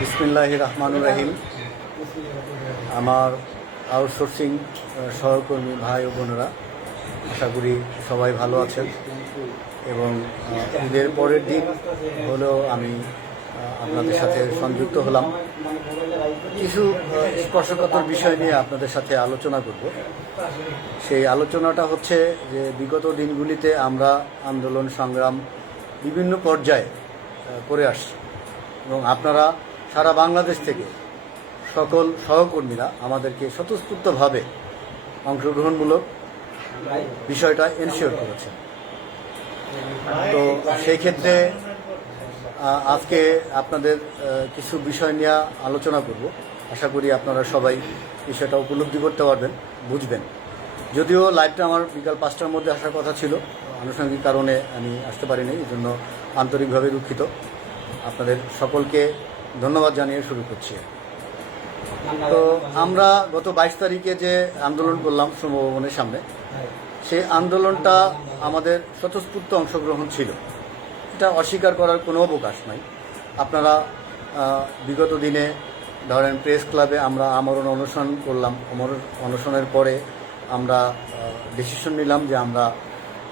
বিসমিল্লাহ রহমানুর রাহিম। আমার আউটসোর্সিং সহকর্মী ভাই ও বোনেরা, আশা করি সবাই ভালো আছেন। এবং ঈদের পরের দিন হলেও আমি আপনাদের সাথে সংযুক্ত হলাম। কিছু স্পর্শকাতর বিষয় নিয়ে আপনাদের সাথে আলোচনা করব। সেই আলোচনাটা হচ্ছে যে, বিগত দিনগুলিতে আমরা আন্দোলন, সংগ্রাম বিভিন্ন পর্যায়ে করে আসছি। এবং আপনারা সারা বাংলাদেশ থেকে সকল সহকর্মীরা আমাদেরকে স্বতঃস্ফূর্তভাবে অংশগ্রহণমূলক বিষয়টা এনশিওর করেছেন। তো সেই ক্ষেত্রে আজকে আপনাদের কিছু বিষয় নিয়ে আলোচনা করব। আশা করি আপনারা সবাই বিষয়টা উপলব্ধি করতে পারবেন, বুঝবেন। যদিও লাইভটা আমার বিকাল পাঁচটার মধ্যে আসার কথা ছিল, আনুষঙ্গিক কারণে আমি আসতে পারিনি এই জন্য আন্তরিকভাবে দুঃখিত। আপনাদের সকলকে ধন্যবাদ জানিয়ে শুরু করছি। তো আমরা গত বাইশ তারিখে যে আন্দোলন করলাম শ্রমভবনের সামনে, সেই আন্দোলনটা আমাদের স্বতঃস্ফূর্ত অংশগ্রহণ ছিল। এটা অস্বীকার করার কোনো অবকাশ নাই। আপনারা বিগত দিনে ধরেন প্রেস ক্লাবে আমরা আমরণ অনুসরণ করলাম। অনশনের পরে আমরা ডিসিশন নিলাম যে আমরা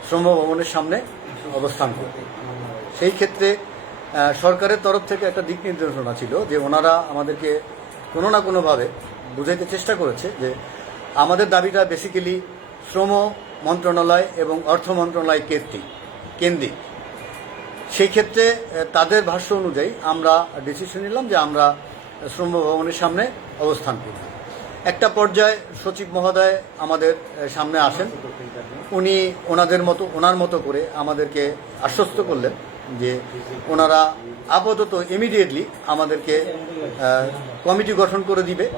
শ্রম ভবনের সামনে অবস্থান করব। সেই ক্ষেত্রে সরকারের তরফ থেকে একটা দিক নির্দেশনা ছিল যে ওনারা আমাদেরকে কোনো না কোনোভাবে বুঝাইতে চেষ্টা করেছে যে আমাদের দাবিটা বেসিক্যালি শ্রম মন্ত্রণালয় এবং অর্থ মন্ত্রণালয় কেন্দ্রিক কেন্দ্রিক। সেই ক্ষেত্রে তাদের ভাষ্য অনুযায়ী আমরা ডিসিশন নিলাম যে আমরা শ্রম ভবনের সামনে অবস্থান করব। একটা পর্যায়ে সচিব মহোদয় আমাদের সামনে আসেন। উনি ওনাদের মতো, ওনার মতো করে আমাদেরকে আশ্বস্ত করলেন। যে ওনারা আপাতত ইমিডিয়েটলি আমাদেরকে কমিটি গঠন করে দিবে।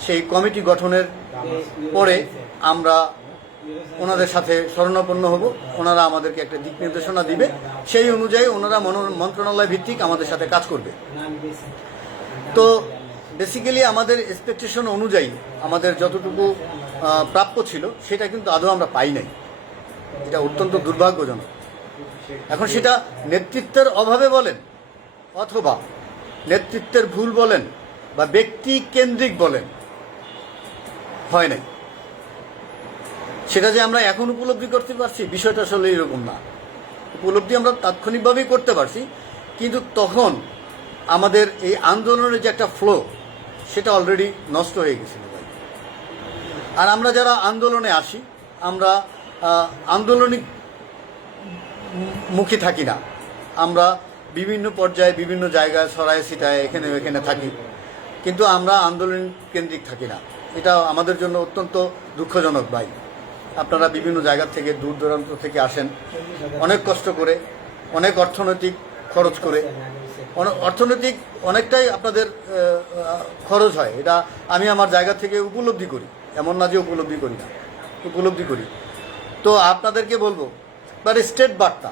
সেই কমিটি গঠনের পরে আমরা ওনাদের সাথে শরণাপন্ন হব। ওনারা আমাদেরকে একটা দিক নির্দেশনা দিবে। সেই অনুযায়ী ওনারা মনো- মন্ত্রণালয় ভিত্তিক আমাদের সাথে কাজ করবে। তো বেসিক্যালি আমাদের এক্সপেকটেশন অনুযায়ী আমাদের যতটুকু প্রাপ্য ছিল, সেটা কিন্তু আদৌ আমরা পাই নাই। এটা অত্যন্ত দুর্ভাগ্যজনক। এখন সেটা নেতৃত্বের অভাবে বলেন, অথবা নেতৃত্বের ভুল বলেন, বা ব্যক্তি কেন্দ্রিক বলেন, হয় নাই সেটা যে আমরা এখন উপলব্ধি করতে পারছি, বিষয়টা আসলে এরকম না উপলব্ধি আমরা তাৎক্ষণিকভাবেই করতে পারছি, কিন্তু তখন আমাদের এই আন্দোলনের যে একটা ফ্লো সেটা অলরেডি নষ্ট হয়ে গেছিল। আর আমরা যারা আন্দোলনে আসি, আমরা আন্দোলনিক মুখী থাকি না। আমরা বিভিন্ন পর্যায়ে, বিভিন্ন জায়গায় ছড়ায় ছিটায় এখানে ওখানে থাকি। কিন্তু আমরা আন্দোলন কেন্দ্রিক থাকি না। এটা আমাদের জন্য অত্যন্ত দুঃখজনক ভাই। আপনারা বিভিন্ন জায়গা থেকে, দূর দূরান্ত থেকে আসেন। অনেক কষ্ট করে, অনেক অর্থনৈতিক খরচ করে। অর্থনৈতিক অনেকটাই আপনাদের খরচ হয়। এটা আমি আমার জায়গা থেকে উপলব্ধি করি। এমন না যে উপলব্ধি করি না। উপলব্ধি করি। তো আপনাদেরকে বলব বাট স্টেট বার্তা।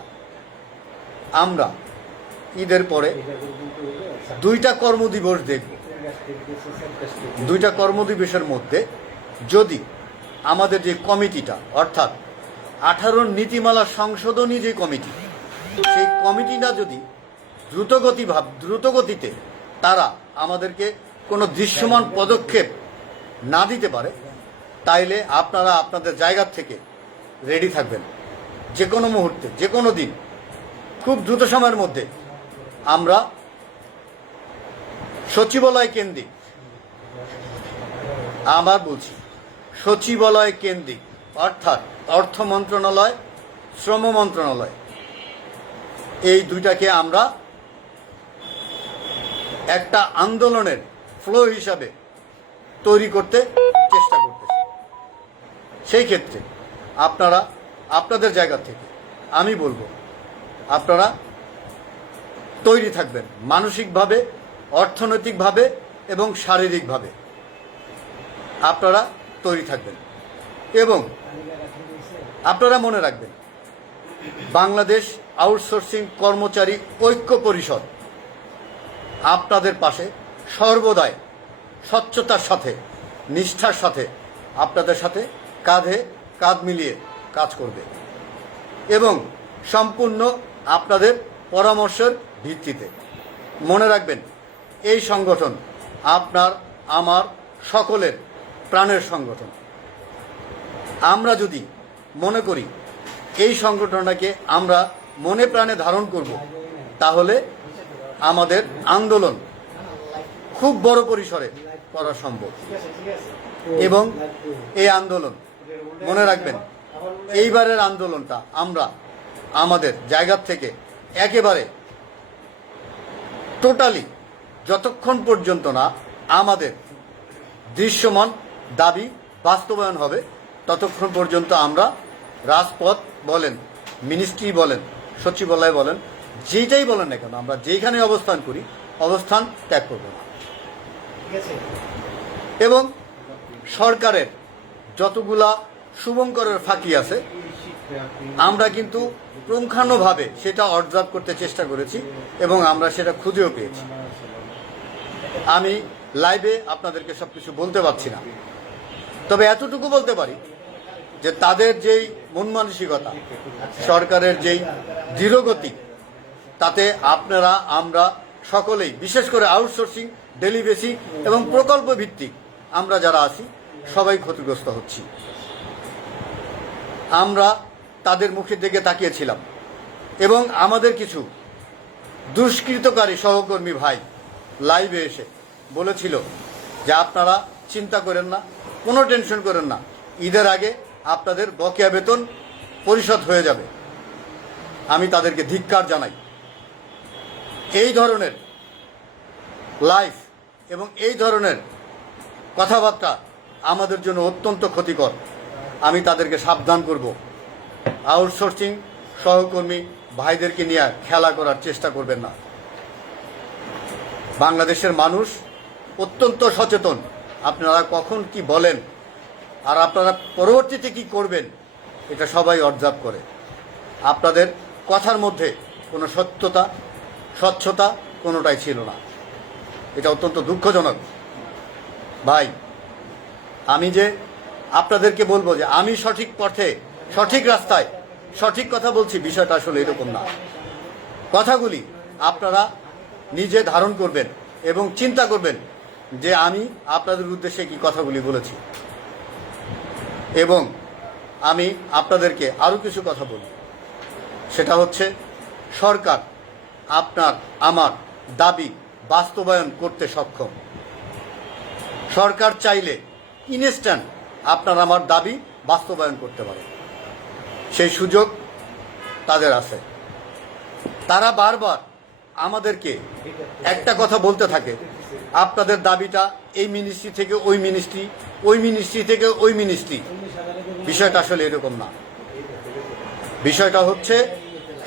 আমরা ঈদের পরে দুইটা কর্মদিবস দেখব। দুইটা কর্মদিবসের মধ্যে যদি আমাদের যে কমিটিটা, অর্থাৎ আঠারোর নীতিমালা সংশোধনী যে কমিটি, সেই কমিটিটা যদি দ্রুতগতি ভাব, দ্রুতগতিতে তারা আমাদেরকে কোনো দৃশ্যমান পদক্ষেপ না দিতে পারে, তাইলে আপনারা আপনাদের জায়গার থেকে রেডি থাকবেন। যে কোনো মুহূর্তে যে কোনো দিন, খুব দ্রুত সময়ের মধ্যে আমরা সচিবালয় কেন্দ্রিক, আবার বলছি, সচিবালয় কেন্দ্রিক, অর্থাৎ অর্থ মন্ত্রণালয়, শ্রম মন্ত্রণালয়, এই দুইটাকে আমরা একটা আন্দোলনের ফ্লো হিসাবে তৈরি করতে চেষ্টা করতেছি। সেই ক্ষেত্রে আপনারা আপনাদের জায়গা থেকে। আমি বলব, আপনারা তৈরি থাকবেন মানসিকভাবে, অর্থনৈতিকভাবে এবং শারীরিকভাবে। আপনারা তৈরি থাকবেন। এবং আপনারা মনে রাখবেন, বাংলাদেশ আউটসোর্সিং কর্মচারী ঐক্য পরিষদ আপনাদের পাশে সর্বদাই স্বচ্ছতার সাথে, নিষ্ঠার সাথে আপনাদের সাথে কাঁধে কাঁধ মিলিয়ে কাজ করবে। এবং সম্পূর্ণ আপনাদের পরামর্শের ভিত্তিতে। মনে রাখবেন, এই সংগঠন আপনার, আমার সকলের প্রাণের সংগঠন। আমরা যদি মনে করি এই সংগঠনটাকে আমরা মনে প্রাণে ধারণ করব, তাহলে আমাদের আন্দোলন খুব বড় পরিসরে করা সম্ভব। এবং এই আন্দোলন, মনে রাখবেন এইবারের আন্দোলনটা আমরা আমাদের জায়গা থেকে একেবারে টোটালি যতক্ষণ পর্যন্ত না আমাদের দৃশ্যমান দাবি বাস্তবায়ন হবে ততক্ষণ পর্যন্ত আমরা রাজপথ বলেন মিনিস্ট্রি বলেন সচিবালয় বলেন যেটাই বলেন না কেন আমরা যেখানে অবস্থান করি অবস্থান ত্যাগ করব না। এবং সরকারের যতগুলা শুভঙ্করের ফাঁকি আছে। আমরা কিন্তু পুঙ্খানুভাবে সেটা অবজার্ভ করতে চেষ্টা করেছি এবং আমরা সেটা খুঁজেও পেয়েছি। আমি লাইভে আপনাদেরকে সব কিছু বলতে পারছি না। তবে এতটুকু বলতে পারি যে তাদের যেই মন মানসিকতা, সরকারের যেই দৃঢ়গতি তাতে আপনারা, আমরা সকলেই, বিশেষ করে আউটসোর্সিং ডেলিভেসি এবং প্রকল্প ভিত্তিক আমরা যারা আছি, সবাই ক্ষতিগ্রস্ত হচ্ছি। আমরা তাদের মুখের দিকে তাকিয়েছিলাম। এবং আমাদের কিছু দুষ্কৃতকারী সহকর্মী ভাই লাইভে এসে বলেছিল যে আপনারা চিন্তা করেন না, কোনো টেনশন করেন না। ঈদের আগে আপনাদের বকেয়া বেতন পরিশোধ হয়ে যাবে। আমি তাদেরকে ধিক্কার জানাই। এই ধরনের লাইফ এবং এই ধরনের কথাবার্তা আমাদের জন্য অত্যন্ত ক্ষতিকর। আমি তাদেরকে সাবধান করব। আউটসোর্সিং সহকর্মী ভাইদেরকে নিয়ে খেলা করার চেষ্টা করবেন না। বাংলাদেশের মানুষ অত্যন্ত সচেতন। আপনারা কখন কি বলেন আর আপনারা পরবর্তীতে কি করবেন, এটা সবাই অবজার্ভ করে। আপনাদের কথার মধ্যে কোনো সত্যতা, স্বচ্ছতা কোনোটাই ছিল না। এটা অত্যন্ত দুঃখজনক। ভাই, আমি যে আপনাদেরকে বলব যে আমি সঠিক পথে, সঠিক রাস্তায় সঠিক কথা বলছি, বিষয়টা আসলে এরকম না। কথাগুলি আপনারা নিজে ধারণ করবেন এবং চিন্তা করবেন যে আমি আপনাদের উদ্দেশ্যে কি কথাগুলি বলেছি। এবং আমি আপনাদেরকে আরও কিছু কথা বলি। সেটা হচ্ছে, সরকার আপনার, আমার দাবি বাস্তবায়ন করতে সক্ষম। সরকার চাইলে ইনস্ট্যান্ট আপনার আমার দাবি বাস্তবায়ন করতে পারে সেই সুযোগ তাদের আছে। তারা বারবার আমাদেরকে একটা কথা বলতে থাকে, আপনাদের দাবিটা এই মিনিস্ট্রি থেকে ওই মিনিস্ট্রি ওই মিনিস্ট্রি থেকে ওই মিনিস্ট্রি বিষয়টা আসলে এরকম না। বিষয়টা হচ্ছে,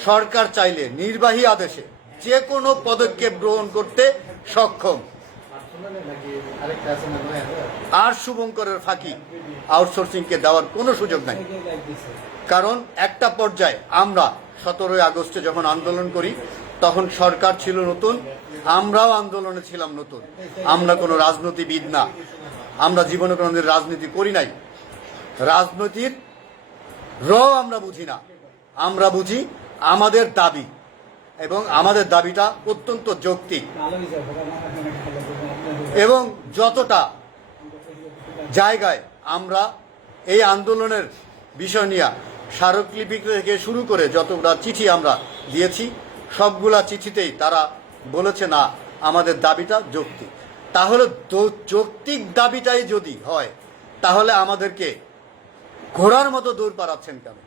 সরকার চাইলে নির্বাহী আদেশে যে কোনো পদক্ষেপ গ্রহণ করতে সক্ষম। আর শুভঙ্করের ফাঁকি আউটসোর্সিংকে দেওয়ার কোনো সুযোগ নাই। কারণ একটা পর্যায়ে আমরা সতেরোই আগস্টে যখন আন্দোলন করি, তখন সরকার ছিল নতুন, আমরাও আন্দোলনে ছিলাম নতুন। আমরা কোনো রাজনীতিবিদ না। আমরা জীবনে কোনোদিন রাজনীতি করি নাই। রাজনীতির র আমরা বুঝি না। আমরা বুঝি আমাদের দাবি এবং আমাদের দাবিটা অত্যন্ত যৌক্তিক। এবং যতটা জায়গায় আমরা এই আন্দোলনের বিষয় নিয়ে স্মারকলিপি থেকে শুরু করে যতগুলা চিঠি আমরা দিয়েছি, সবগুলা চিঠিতেই তারা বলেছে, না, আমাদের দাবিটা যৌক্তিক। তাহলে যৌক্তিক দাবিটাই যদি হয়, তাহলে আমাদেরকে ঘোড়ার মতো দৌড় পাড়াচ্ছেন কেন?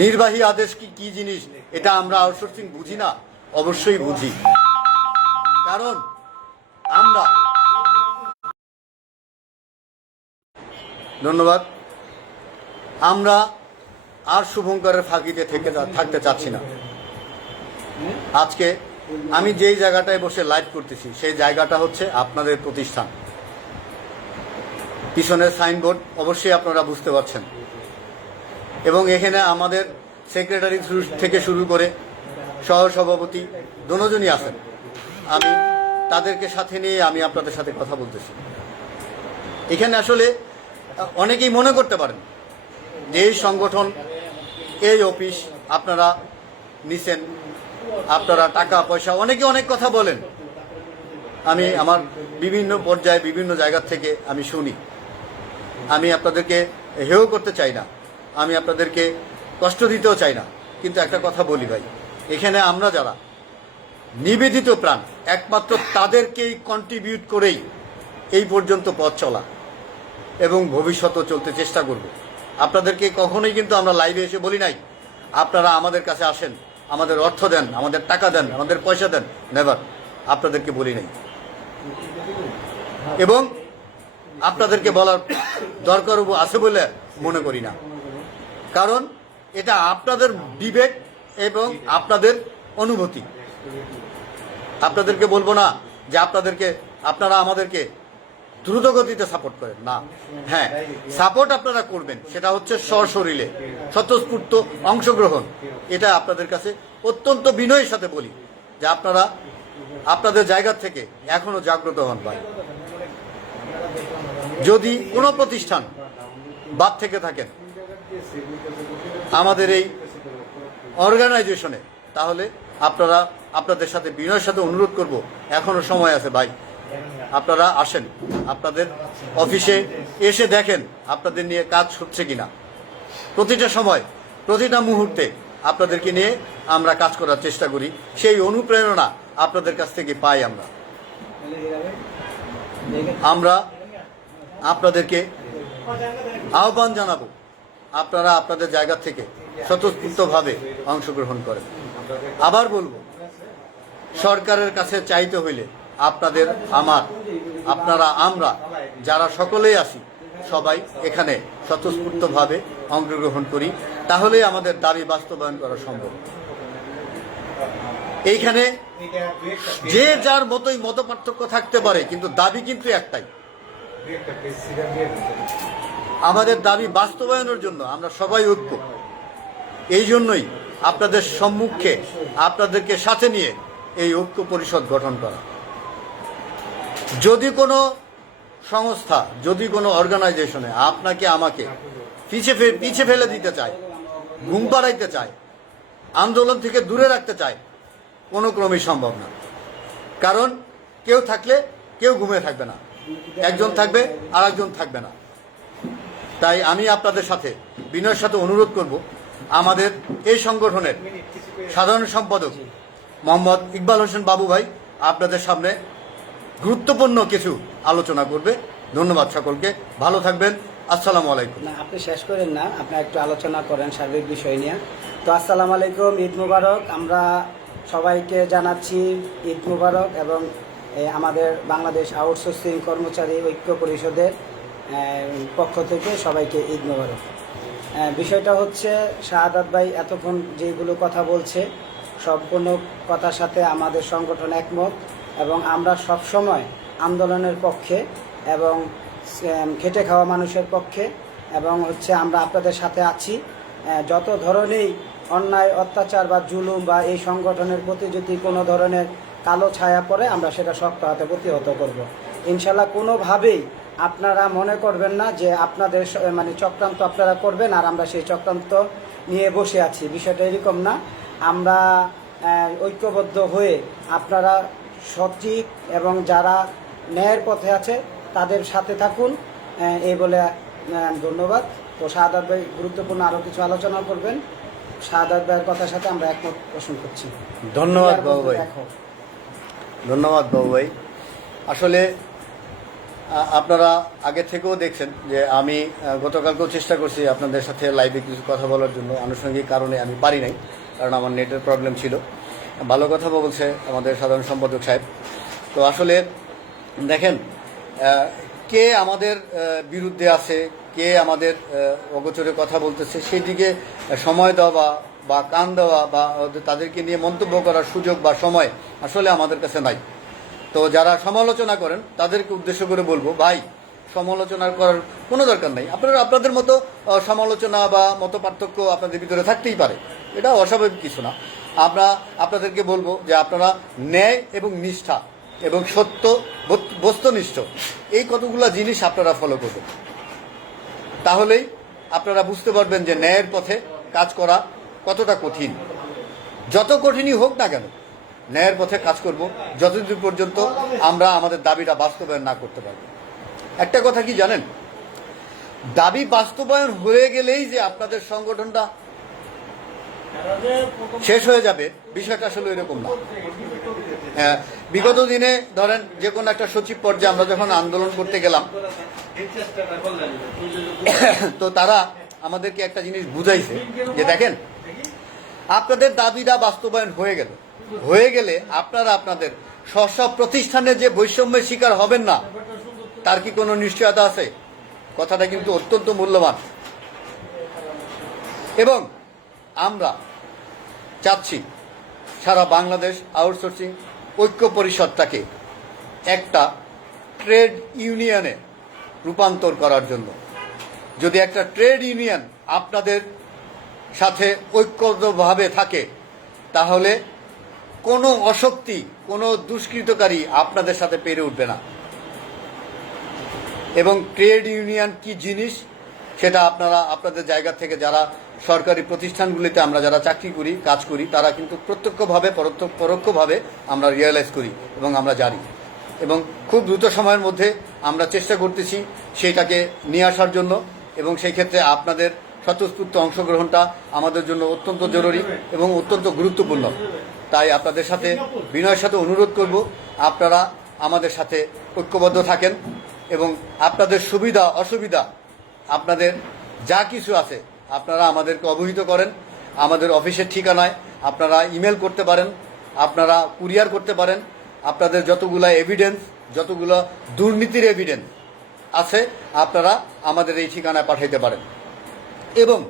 নির্বাহী আদেশ কি কি জিনিস? এটা আমরা আউটসোর্সিং বুঝি না? অবশ্যই বুঝি। কারণ আমরা। ধন্যবাদ। আমরা আর শুভঙ্করের ফাঁকিতে থেকে থাকতে চাচ্ছি না। আজকে আমি যেই জায়গাটায় বসে লাইভ করতেছি, সেই জায়গাটা হচ্ছে আপনাদের প্রতিষ্ঠান। পিছনের সাইনবোর্ড অবশ্যই আপনারা বুঝতে পারছেন। এবং এখানে আমাদের সেক্রেটারি থেকে শুরু করে সহসভাপতি দুজনই আছেন। আমি তাদেরকে সাথে নিয়ে আমি আপনাদের সাথে কথা বলতেছি। এখানে আসলে, অনেকেই মনে করতে পারেন যে এই সংগঠন, এই অফিস আপনারা নিছেন, আপনারা টাকা, পয়সা, অনেকে অনেক কথা বলেন। আমি আমার বিভিন্ন পর্যায়ে, বিভিন্ন জায়গা থেকে আমি শুনি। আমি আপনাদেরকে হেও করতে চাই না। আমি আপনাদেরকে কষ্ট দিতেও চাই না। কিন্তু একটা কথা বলি ভাই, এখানে আমরা যারা নিবেদিত প্রাণ, একমাত্র তাদেরকেই কন্ট্রিবিউট করেই এই পর্যন্ত পথ চলা এবং ভবিষ্যতেও চলতে চেষ্টা করব। আপনাদেরকে কখনোই কিন্তু আমরা লাইভে এসে বলি নাই, আপনারা আমাদের কাছে আসেন, আমাদের অর্থ দেন, আমাদের টাকা দেন, আমাদের পয়সা দেন নেভার আপনাদেরকে বলি নাই। এবং আপনাদেরকে বলার দরকার আছে বলে মনে করি না। কারণ এটা আপনাদের বিবেক এবং আপনাদের অনুভূতি। আপনাদেরকে বলব না যে আপনাদেরকে, আপনারা আমাদেরকে দ্রুত গতিতে সাপোর্ট করেন। না। হ্যাঁ সাপোর্ট আপনারা করবেন। সেটা হচ্ছে সশরীরে স্বতঃস্ফূর্ত অংশগ্রহণ। এটা আপনাদের কাছে অত্যন্ত বিনয়ের সাথে বলি যে আপনারা আপনাদের জায়গা থেকে এখনও জাগ্রত হন ভাই। যদি কোনো প্রতিষ্ঠান বাদ থেকে থাকেন, আমাদের এই অর্গানাইজেশনে, তাহলে আপনারা আপনাদের সাথে বিনয়ের সাথে অনুরোধ করব। এখনও সময় আছে ভাই। আপনারা আসেন। আপনাদের অফিসে এসে দেখেন আপনাদের নিয়ে কাজ হচ্ছে কিনা। প্রতিটা সময়, প্রতিটা মুহূর্তে আপনাদেরকে নিয়ে আমরা কাজ করার চেষ্টা করি। সেই অনুপ্রেরণা আপনাদের কাছ থেকে পাই আমরা। আমরা আপনাদেরকে আহ্বান জানাব। আপনারা আপনাদের জায়গা থেকে স্বতঃস্ফূর্তভাবে অংশগ্রহণ করেন। আবার বলব সরকারের কাছে চাইতে হইলে আপনাদের, আমার, আপনারা, আমরা, যারা সকলেই আসি সবাই এখানে স্বতঃস্ফূর্তভাবে অংশগ্রহণ করি। তাহলেই আমাদের দাবি বাস্তবায়ন করা সম্ভব। এইখানে যে যার মতোই মত পার্থক্য থাকতে পারে, কিন্তু দাবি কিন্তু একটাই। আমাদের দাবি বাস্তবায়নের জন্য আমরা সবাই ঐক্য। এই জন্যই আপনাদের সম্মুখে, আপনাদেরকে সাথে নিয়ে এই ঐক্য পরিষদ গঠন করা। যদি কোনো সংস্থা, যদি কোনো অর্গানাইজেশনে আপনাকে আমাকে পিছে পিছে ফেলে দিতে চায়, ঘুম পাড়াইতে চায়, আন্দোলন থেকে দূরে রাখতে চায়, কোনো ক্রমেই সম্ভব না। কারণ কেউ থাকলে কেউ ঘুমিয়ে থাকবে না। একজন থাকবে আর একজন থাকবে না। তাই আমি আপনাদের সাথে বিনয়ের সাথে অনুরোধ করব, আমাদের এই সংগঠনের সাধারণ সম্পাদক মোহাম্মদ ইকবাল হোসেন বাবু ভাই আপনাদের সামনে গুরুত্বপূর্ণ কিছু আলোচনা করবে। ধন্যবাদ সকলকে। ভালো থাকবেন। আসসালামু আলাইকুম। না, আপনি শেষ করেন না, আপনি একটু আলোচনা করেন সার্বিক বিষয় নিয়ে। তো আসসালামু আলাইকুম, ঈদ মুবারক। আমরা সবাইকে জানাচ্ছি ঈদ মুবারক এবং আমাদের বাংলাদেশ আউটসোর্সিং কর্মচারী ঐক্য পরিষদের পক্ষ থেকে সবাইকে ঈদ মুবারক। বিষয়টা হচ্ছে শাহাদাত ভাই এতক্ষণ যেগুলো কথা বলছে সম্পূর্ণ কথার সাথে আমাদের সংগঠন একমত এবং আমরা সবসময় আন্দোলনের পক্ষে এবং খেটে খাওয়া মানুষের পক্ষে এবং হচ্ছে আমরা আপনাদের সাথে আছি। যত ধরনেরই অন্যায়, অত্যাচার বা জুলুম বা এই সংগঠনের প্রতি যদি কোনো ধরনের কালো ছায়া পড়ে, আমরা সেটা শক্ত হাতে প্রতিহত করব। ইনশাল্লাহ কোনোভাবেই আপনারা মনে করবেন না যে আপনাদের মানে চক্রান্ত আপনারা করবেন আর আমরা সেই চক্রান্ত নিয়ে বসে আছি। বিষয়টা এরকম না। আমরা ঐক্যবদ্ধ হয়ে আপনারা সঠিক এবং যারা ন্যায়ের পথে আছে তাদের সাথে থাকুন। এই বলে ধন্যবাদ। তো শাহাদাত ভাই গুরুত্বপূর্ণ আরও কিছু আলোচনা করবেন। শাহাদাত ভাইয়ের কথার সাথে আমরা একমত পোষণ করছি। ধন্যবাদ বাবু ভাই ধন্যবাদ বাবু ভাই আসলে আপনারা আগে থেকেও দেখছেন যে আমি গতকালকেও চেষ্টা করছি আপনাদের সাথে লাইভে কিছু কথা বলার জন্য। আনুষঙ্গিক কারণে আমি পারি নাই। কারণ আমার নেটের প্রবলেম ছিল। ভালো কথা বলছে আমাদের সাধারণ সম্পাদক সাহেব। তো আসলে দেখেন কে আমাদের বিরুদ্ধে আছে, কে আমাদের অগোচরে কথা বলতেছে সেই দিকে সময় দেওয়া বা কান দেওয়া বা তাদেরকে নিয়ে মন্তব্য করার সুযোগ বা সময় আসলে আমাদের কাছে নাই। তো যারা সমালোচনা করেন, তাদেরকে উদ্দেশ্য করে বলব, ভাই, সমালোচনা করার কোনো দরকার নেই। আপনারা, আপনাদের মতো সমালোচনা বা মত পার্থক্য আপনাদের ভিতরে থাকতেই পারে। এটা অস্বাভাবিক কিছু না। আমরা আপনাদেরকে বলব যে আপনারা ন্যায় এবং নিষ্ঠা এবং সত্য বস্তুনিষ্ঠ, এই কতগুলো জিনিস আপনারা ফলো করবেন। তাহলেই আপনারা বুঝতে পারবেন যে ন্যায়ের পথে কাজ করা কতটা কঠিন। যত কঠিনই হোক না কেন, ন্যায়ের পথে কাজ করব যতদিন পর্যন্ত আমরা আমাদের দাবিটা বাস্তবায়ন না করতে পারব। একটা কথা কি জানেন? দাবি বাস্তবায়ন হয়ে গেলেই যে আপনাদের সংগঠনটা শেষ হয়ে যাবে। বিষয়টা আসলে এরকম না। হ্যাঁ, বিগত দিনে ধরেন যে কোনো একটা সচিব পর্যায়ে আমরা যখন আন্দোলন করতে গেলাম তো তারা আমাদেরকে একটা জিনিস বুঝাইছে যে দেখেন আপনাদের দাবিটা বাস্তবায়ন হয়ে গেল। হয়ে গেলে আপনারা আপনাদের স্ব প্রতিষ্ঠানে যে বৈষম্যের শিকার হবেন না তার কি কোনো নিশ্চয়তা আছে? কথাটা কিন্তু অত্যন্ত মূল্যবান। এবং আমরা চাচ্ছি সারা বাংলাদেশ আউটসোর্সিং ঐক্য পরিষদটাকে একটা ট্রেড ইউনিয়নে রূপান্তর করার জন্য। যদি একটা ট্রেড ইউনিয়ন আপনাদের সাথে ঐক্যবদ্ধভাবে থাকে, তাহলে কোনো অশক্তি, কোনো দুষ্কৃতকারী আপনাদের সাথে পেরে উঠবে না। এবং ট্রেড ইউনিয়ন কি জিনিস, সেটা আপনারা, আপনাদের জায়গা থেকে যারা সরকারি প্রতিষ্ঠানগুলিতে আমরা যারা চাকরি করি, কাজ করি, তারা কিন্তু প্রত্যক্ষভাবে পরোক্ষভাবে আমরা রিয়েলাইজ করি এবং আমরা জানি। এবং খুব দ্রুত সময়ের মধ্যে আমরা চেষ্টা করতেছি সেইটাকে নিয়ে আসার জন্য এবং সেই ক্ষেত্রে আপনাদের স্বতঃস্ফূর্ত অংশগ্রহণটা আমাদের জন্য অত্যন্ত জরুরি এবং অত্যন্ত গুরুত্বপূর্ণ। তাই আপনাদের সাথে বিনয়ের সাথে অনুরোধ করব, আপনারা আমাদের সাথে ঐক্যবদ্ধ থাকেন এবং আপনাদের সুবিধা, অসুবিধা, আপনাদের যা কিছু আছে আপনারা আমাদেরকে অবহিত করেন। আমাদের অফিসের ঠিকানায় আপনারা ইমেল করতে পারেন, আপনারা কুরিয়ার করতে পারেন। আপনাদের যতগুলো এভিডেন্স যতগুলো দুর্নীতির এভিডেন্স আছে, আপনারা আমাদের এই ঠিকানায় পাঠাইতে পারেন। এবং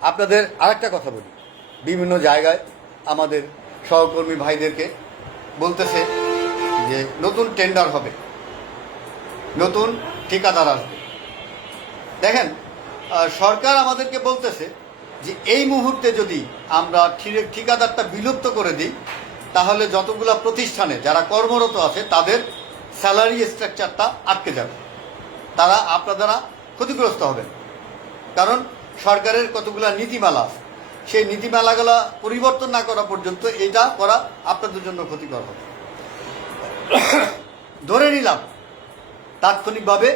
আপনাদের আরেকটা কথা বলি। বিভিন্ন জায়গায় আমাদের সহকর্মী ভাইদেরকে বলতেছে যে, নতুন টেন্ডার হবে। নতুন ঠিকাদার আসবে। দেখেন সরকার আমাদেরকে বলতেছে যে এই মুহূর্তে যদি আমরা ঠিকাদারটা বিলুপ্ত করে দিই, তাহলে যতগুলো প্রতিষ্ঠানে যারা কর্মরত আছে, তাদের স্যালারি স্ট্রাকচারটা আটকে যাবে। তারা আপনারা ক্ষতিগ্রস্ত হবেন কারণ সরকারের কতগুলা নীতিমালা আছে, সেই নীতিমালাগুলো পরিবর্তন না করা পর্যন্ত এটা করা আপনাদের জন্য ক্ষতিকর হবে। ধরে নিলাম, তাৎক্ষণিকভাবে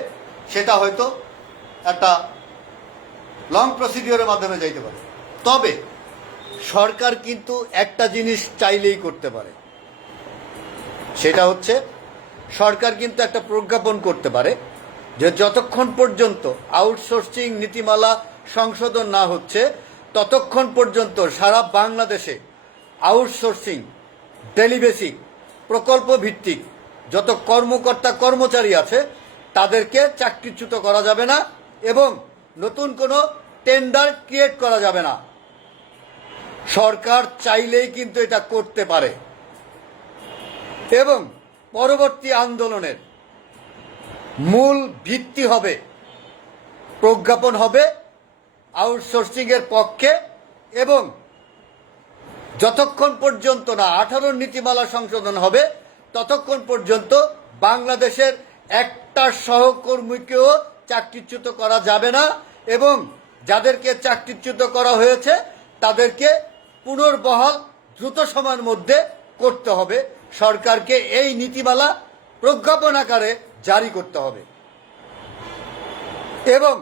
সেটা হয়তো একটা লং প্রসিডিওরের মাধ্যমে যাইতে পারে। তবে সরকার কিন্তু একটা জিনিস চাইলেই করতে পারে। সেটা হচ্ছে সরকার কিন্তু একটা প্রজ্ঞাপন করতে পারে যে যতক্ষণ পর্যন্ত আউটসোর্সিং নীতিমালা সংশোধন না হচ্ছে, ততক্ষণ পর্যন্ত সারা বাংলাদেশে আউটসোর্সিং ডেলিবেসিক প্রকল্প ভিত্তিক যত কর্মকর্তা কর্মচারী আছে, তাদেরকে চাকরিচ্যুত করা যাবে না এবং নতুন কোনো টেন্ডার ক্রিয়েট করা যাবে না। সরকার চাইলেই কিন্তু এটা করতে পারে। এবং পরবর্তী আন্দোলনের মূল ভিত্তি হবে, প্রজ্ঞাপন হবে আউটসোর্সিংয়ের পক্ষে এবং যতক্ষণ পর্যন্ত না আঠারো নীতিমালা সংশোধন হবে, ততক্ষণ পর্যন্ত বাংলাদেশের একটা সহকর্মীকেও চাকরিচ্যুত করা যাবে না এবং যাদেরকে চাকরিচ্যুত করা হয়েছে, তাদেরকে পুনর্বহাল দ্রুত সময়ের মধ্যে করতে হবে। সরকারকে এই নীতিমালা প্রজ্ঞাপন আকারে জারি করতে হবে। এবং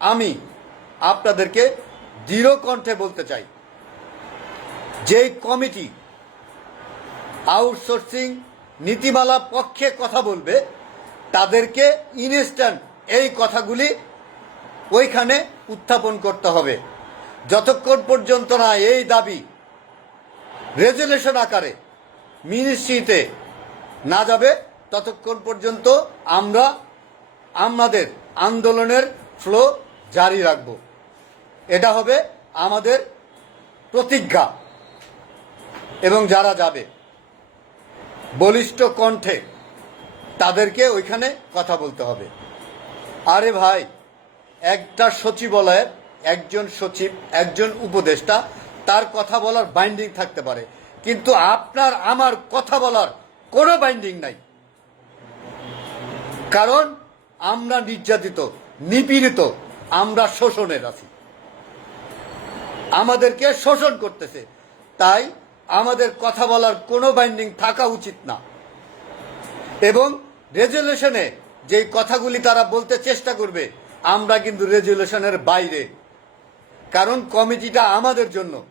আমি আপনাদেরকে দৃঢ় কণ্ঠে বলতে চাই, যেই কমিটি আউটসোর্সিং নীতিমালা পক্ষে কথা বলবে তাদেরকে ইনস্ট্যান্ট এই কথাগুলি ওইখানে উত্থাপন করতে হবে। যতক্ষণ পর্যন্ত না এই দাবি রেজুলেশন আকারে মিনিস্ট্রিতে না যাবে, ততক্ষণ পর্যন্ত আমরা আমাদের আন্দোলনের ফ্লো জারি রাখব। এটা হবে আমাদের প্রতিজ্ঞা এবং যারা যাবে, বলিষ্ঠ কণ্ঠে তাদেরকে ওইখানে কথা বলতে হবে। আরে ভাই, একটা সচিবালয়ের একজন সচিব, একজন উপদেষ্টা, তার কথা বলার বাইন্ডিং থাকতে পারে। কিন্তু আপনার, আমার কথা বলার কোনো বাইন্ডিং নাই। কারণ আমরা নির্যাতিত, নিপীড়িত, আমরা শোষণের আছি। আমাদেরকে শোষণ করতেছে। তাই আমাদের কথা বলার কোনো বাইন্ডিং থাকা উচিত না। এবং রেজুলেশনে যেই কথাগুলি তারা বলতে চেষ্টা করবে, আমরা কিন্তু রেজুলেশনের বাইরে। কারণ কমিটিটা আমাদের জন্য।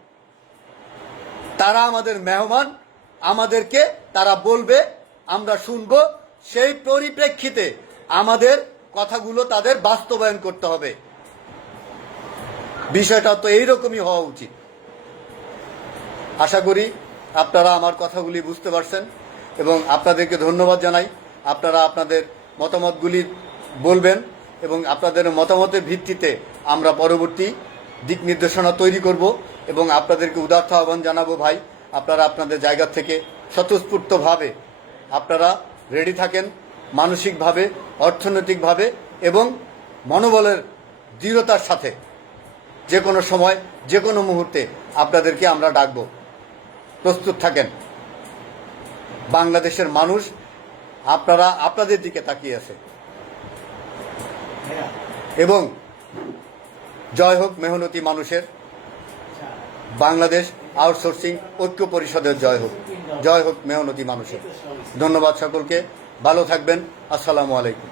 তারা আমাদের মেহমান, আমাদেরকে তারা বলবে, আমরা শুনব। সেই পরিপ্রেক্ষিতে আমাদের কথাগুলো তাদের বাস্তবায়ন করতে হবে। বিষয়টা তো এইরকমই হওয়া উচিত। আশা করি আপনারা আমার কথাগুলি বুঝতে পারছেন। এবং আপনাদেরকে ধন্যবাদ জানাই। আপনারা আপনাদের মতামতগুলি বলবেন এবং আপনাদের মতামতের ভিত্তিতে আমরা পরবর্তী দিক নির্দেশনা তৈরি করব এবং আপনাদেরকে উদার্থ আহ্বান জানাব ভাই, আপনারা আপনাদের জায়গা থেকে স্বতঃস্ফূর্তভাবে আপনারা রেডি থাকেন মানসিকভাবে, অর্থনৈতিকভাবে এবং মনোবলের দৃঢ়তার সাথে। যে কোনো সময় যে কোনো মুহূর্তে আপনাদেরকে আমরা ডাকব। প্রস্তুত থাকেন। বাংলাদেশের মানুষ আপনারা আপনাদের দিকে তাকিয়ে আছে। এবং জয় হোক মেহনতি মানুষের, বাংলাদেশ আউটসোর্সিং ঐক্য পরিষদের জয় হোক। জয় হোক মেহনতি মানুষের। ধন্যবাদ সকলকে। ভালো থাকবেন। আসসালামু আলাইকুম।